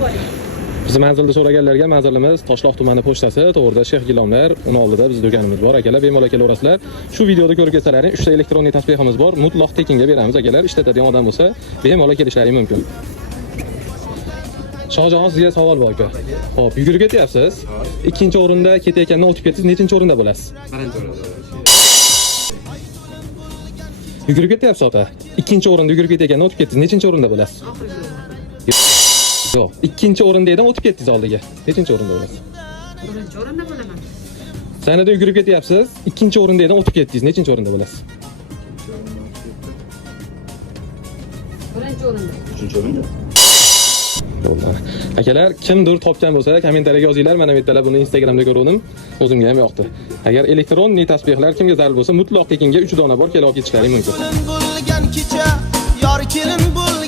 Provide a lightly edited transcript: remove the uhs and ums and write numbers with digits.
Bizni manzilni so'raganlarga manzilimiz Toshloq tumani pochtasi, to'g'rida Shex Gilomlar, uni oldida bizning do'konimiz bor. Akalar, bemalol kelaverasizlar. Shu videoda ko'rib ketsalaring, 3 ta elektronniy tasbehimiz bor. Mutlaq tekinga beramiz akalar. Ishlatadigan odam bo'lsa, bemalol kelishlari mumkin. Shohjahon, sizga savol bor aka. Xo'p, yugurib ketyapsiz. Ikkinchi o'rinda ketayotganda o'tib ketdingiz, nechinchi o'rinda bo'lasiz? Birinchi o'rinda. Yugurib ketyapsiz aka. Ikkinchi o'rinda yugurib ketayotganda o'tib ketdingiz, nechinchi o'rinda bo'lasiz? Yo'q, ikkinchi o'rinda edim, o'tib ketdingiz oldiga. Nechinchi o'rinda bo'lasiz? Birinchi o'rinda bo'laman. Sanada yugurib ketyapsiz, ikkinchi o'rinda edim, o'tib ketdingiz, nechinchi o'rinda bo'lasiz? Birinchi o'rinda. Uchinchi o'rinda. Bo'ldi. Akalar, kimdir topgan bo'lsa, kommentariyaga yozinglar. Mana bu yerdalar buni Instagramda ko'rdim. O'zimga ham yoqdi. Agar elektronniy tasbehlar kimga zarur bo'lsa, mutlaq tekinga 3 dona bor, kelib olib ketishlari mumkin. Bo'lgan kecha, yor kelin bo'l